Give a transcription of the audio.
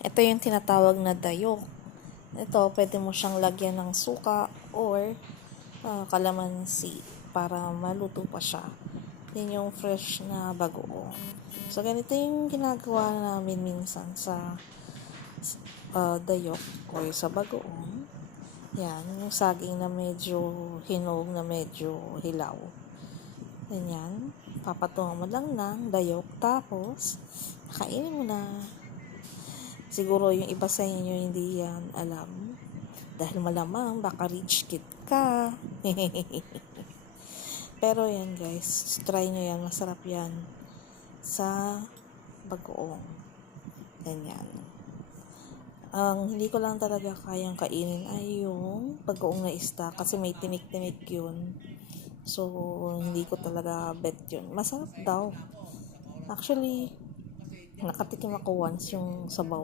Ito yung tinatawag na dayok. Ito, pwede mo siyang lagyan ng suka or kalamansi para maluto pa siya. Yan yung fresh na bagoong. So, ganito yung ginagawa namin minsan sa dayok or sa bagoong. Yan, yung saging na medyo hinog na medyo hilaw. Ganyan, papatungan mo lang ng dayok, tapos kainin mo na. Siguro yung iba sa inyo hindi yan alam. Dahil malamang baka rich kid ka. Pero yan guys, try nyo yan. Masarap yan sa bagoong. Ganyan. Ang hindi ko lang talaga kayang kainin ay yung bagoong na isda kasi may tinik-tinik yun. So, hindi ko talaga bet yun. Masarap daw. Actually, nakatikim ako once yung sabaw.